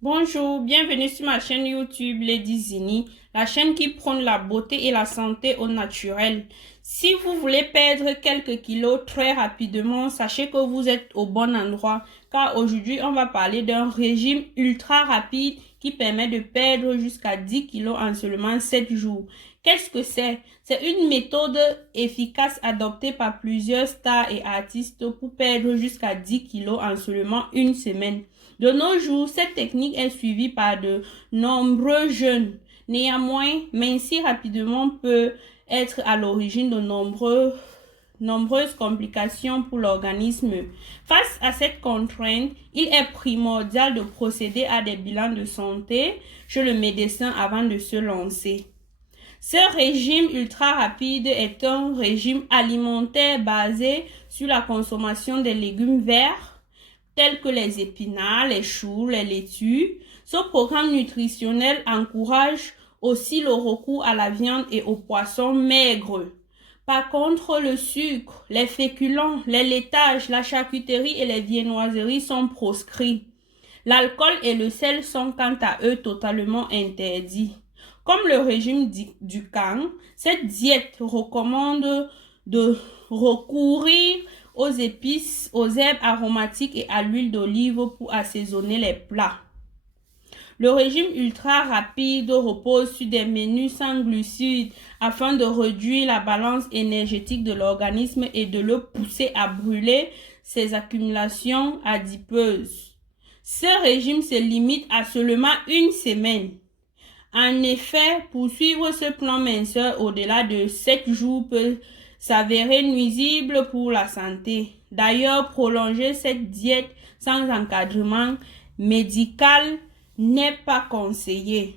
Bonjour, bienvenue sur ma chaîne YouTube Lady Zini, la chaîne qui prône la beauté et la santé au naturel. Si vous voulez perdre quelques kilos très rapidement, sachez que vous êtes au bon endroit, car aujourd'hui on va parler d'un régime ultra rapide qui permet de perdre jusqu'à 10 kilos en seulement 7 jours. Qu'est-ce que c'est? C'est une méthode efficace adoptée par plusieurs stars et artistes pour perdre jusqu'à 10 kilos en seulement une semaine. De nos jours, cette technique est suivie par de nombreux jeunes. Néanmoins, mincir rapidement peut être à l'origine de nombreuses complications pour l'organisme. Face à cette contrainte, il est primordial de procéder à des bilans de santé chez le médecin avant de se lancer. Ce régime ultra rapide est un régime alimentaire basé sur la consommation des légumes verts, tels que les épinards, les choux, les laitues. Ce programme nutritionnel encourage aussi le recours à la viande et aux poissons maigres. Par contre, le sucre, les féculents, les laitages, la charcuterie et les viennoiseries sont proscrits. L'alcool et le sel sont quant à eux totalement interdits. Comme le régime Dukan, cette diète recommande de recourir aux épices, aux herbes aromatiques et à l'huile d'olive pour assaisonner les plats. Le régime ultra rapide repose sur des menus sans glucides afin de réduire la balance énergétique de l'organisme et de le pousser à brûler ses accumulations adipeuses. Ce régime se limite à seulement une semaine. En effet, poursuivre ce plan minceur au-delà de 7 jours peut s'avérer nuisible pour la santé. D'ailleurs, prolonger cette diète sans encadrement médical n'est pas conseillé.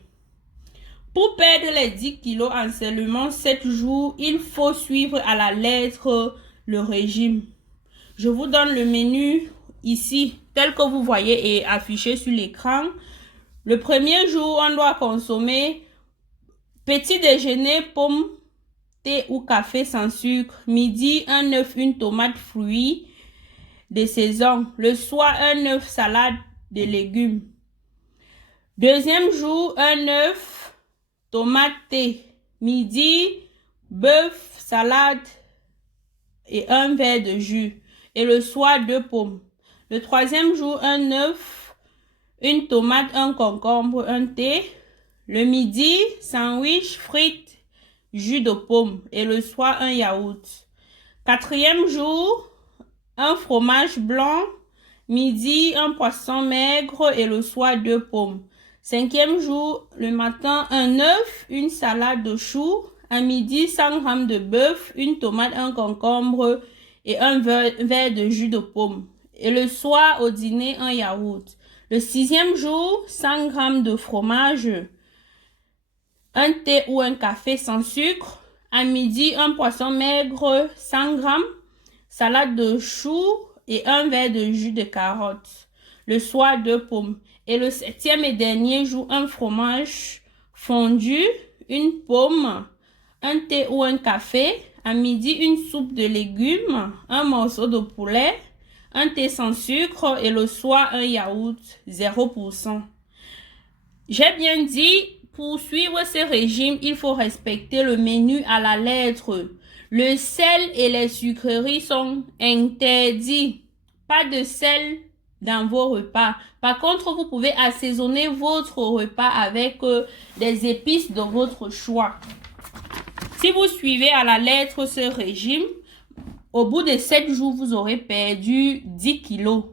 Pour perdre les 10 kilos en seulement 7 jours, il faut suivre à la lettre le régime. Je vous donne le menu ici, tel que vous voyez et affiché sur l'écran. Le premier jour, on doit consommer petit déjeuner, pommes, thé ou café sans sucre. Midi, un œuf, une tomate, fruits de saison. Le soir, un œuf, salade de légumes. Deuxième jour, un œuf, tomate, thé. Midi, bœuf, salade et un verre de jus. Et le soir, 2 pommes. Le troisième jour, un œuf, une tomate, un concombre, un thé. Le midi, sandwich, frites, jus de pomme. Et le soir, un yaourt. Quatrième jour, un fromage blanc. Midi, un poisson maigre. Et le soir, 2 pommes. Cinquième jour, le matin, un œuf, une salade de choux. À midi, 100 g de bœuf, une tomate, un concombre et un verre de jus de pomme. Et le soir, au dîner, un yaourt. Le sixième jour, 100 g de fromage, un thé ou un café sans sucre. À midi, un poisson maigre, 100 g, salade de choux et un verre de jus de carotte. Le soir, 2 pommes. Et le septième et dernier jour, un fromage fondu, une pomme, un thé ou un café. À midi, une soupe de légumes, un morceau de poulet, un thé sans sucre et le soir, un yaourt 0%. J'ai bien dit, pour suivre ce régime, il faut respecter le menu à la lettre. Le sel et les sucreries sont interdits. Pas de sel dans vos repas. Par contre, vous pouvez assaisonner votre repas avec des épices de votre choix. Si vous suivez à la lettre ce régime, au bout de 7 jours, vous aurez perdu 10 kilos.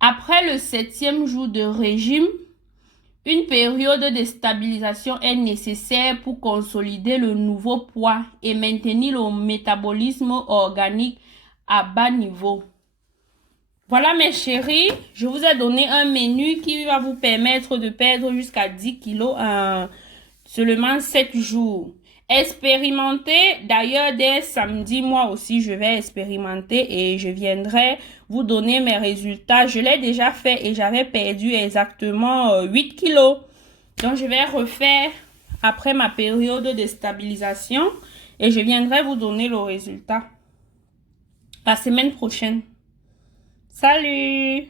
Après le 7e jour de régime, une période de stabilisation est nécessaire pour consolider le nouveau poids et maintenir le métabolisme organique à bas niveau. Voilà mes chéris, je vous ai donné un menu qui va vous permettre de perdre jusqu'à 10 kilos en seulement 7 jours. Expérimentez, d'ailleurs dès samedi, moi aussi je vais expérimenter et je viendrai vous donner mes résultats. Je l'ai déjà fait et j'avais perdu exactement 8 kilos. Donc je vais refaire après ma période de stabilisation et je viendrai vous donner le résultat la semaine prochaine. Salut!